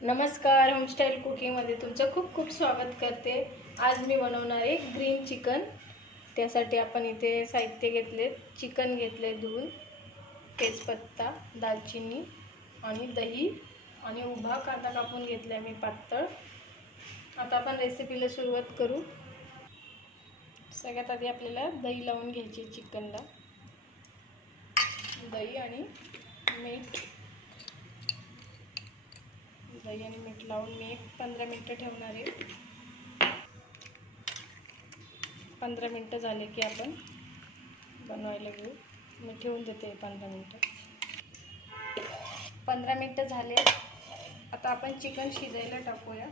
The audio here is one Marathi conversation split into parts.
नमस्कार, होमस्टाईल कुकिंगमध्ये तुमचं खूप खूप स्वागत करते। आज मी बनवणार आहे ग्रीन चिकन। त्यासाठी आपण इथे साहित्य घेतले, चिकन घेतले धुवून, तेजपत्ता, दालचिनी आणि दही आणि उभा कांदा कापून घेतला मी पातळ। आता आपण रेसिपीला सुरुवात करू। सगळ्यात आधी आपल्याला दही लावून घ्यायची चिकनला। दही आणि मीठ, दही आणि मीठ लावून मी 15 मिनिटं ठेवणार आहे। 15 मिनिटं झाले की आपण बनवायला घेऊ। मी ठेवून देते 15 मिनिटं। 15 मिनिटं झाले, आता आपण चिकन शिजायला टाकूया।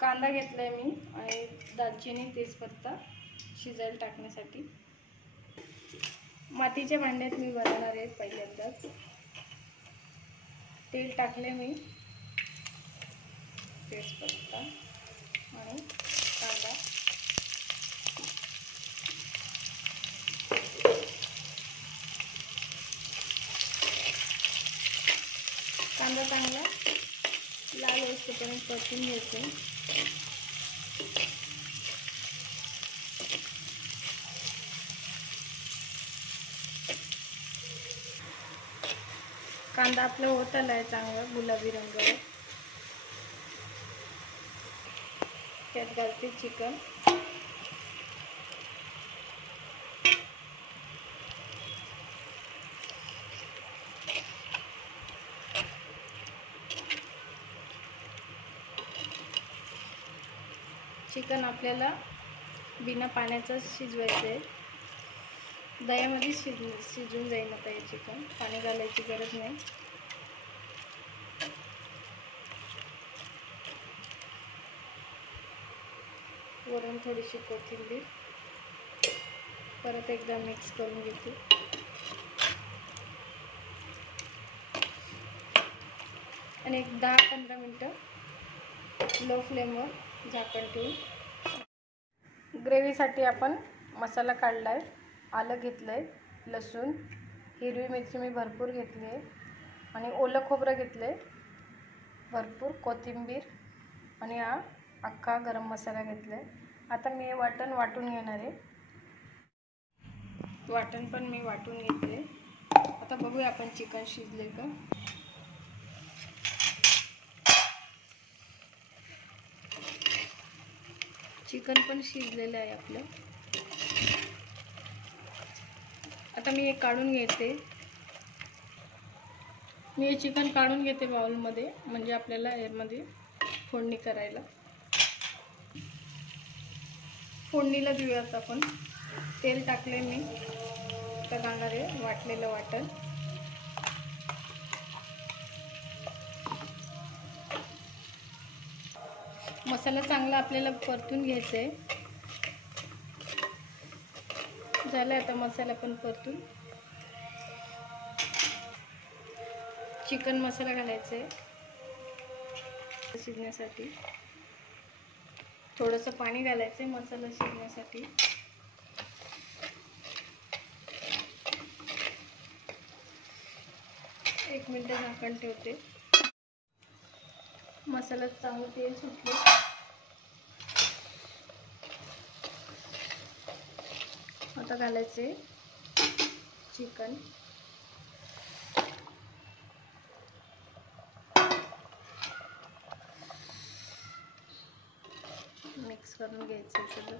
कांदा घेतलाय मी आणि दालचिनी, तेजपत्ता शिजायला टाकण्यासाठी। मातीच्या भांड्यात मी बनवणार आहे पहिल्यांदाच। तेल टाकले मी, तेजपत्ता आणि कांदा। कांदा चांगला लाल होईपर्यंत परतून घ्यायचा। कांदा आपला होत आलाय चांगला गुलाबी रंगावर। त्यात घालते चिकन। चिकन आपल्याला बिना पाण्याचं शिजवायचं आहे। दह्यामध्ये शिजून जाईल आता हे चिकन, पाणी घालायची गरज नाही। वरून थोडीशी कोथिंबीर, परत एकदा मिक्स करून घेते आणि एक 10-15 मिनिटं लो फ्लेमवर झाकण ठेवून। ग्रेव्हीसाठी आपण मसाला काढलाय। आलं घेतलंय, लसूण, हिरवी मिरची मी भरपूर घेतली आहे आणि ओलं खोबरं घेतलंय भरपूर, कोथिंबीर आणि हा अख्खा गरम मसाला घेतलाय। आता मी हे वाटण वाटून घेणार आहे। वाटण पण मी वाटून घेतले। आता बघूया आपण चिकन शिजले का। चिकन पण शिजलेलं आहे आपलं। आता मी हे काढून घेते। मी हे चिकन काढून घेते बाउलमध्ये, म्हणजे आपल्याला यामध्ये फोडणी करायला। फोडणीला देऊयात आपण। तेल टाकले मी, आता घालणार आहे वाटलेलं वाटण। मसाला चांगला आपल्याला परतून घ्यायचा आहे। झालं आता मसाला पण परतून। चिकन मसाला घालायचा आहे शिजण्यासाठी। थोडंसं पाणी घालायचं आहे मसाला शिजण्यासाठी। एक मिनिट झाकण ठेवते। मसाल्यात चांगलं तेल सुटले, आता घालायचे चिकन। मिक्स करून घ्यायचं सगळं।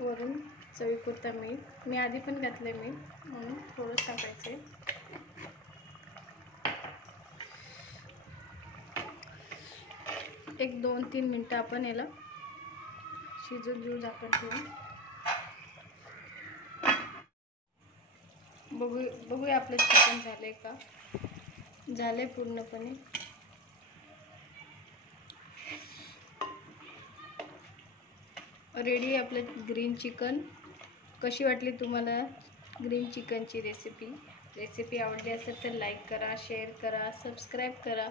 वरून चवीपुरता मीठ, मी आधी पण घातले मीठ म्हणून थोडं टाकायचे। एक 2-3 मिनिटं आपण याला शिजून घेऊ झाकण ठेवून। बघूया आपलं चिकन झाले का। झाले पूर्णपणे। रेडी आपलं ग्रीन चिकन। कशी वाटली तुम्हाला ग्रीन चिकनची रेसिपी आवडली असेल तर लाईक करा, शेअर करा, सबस्क्राईब करा।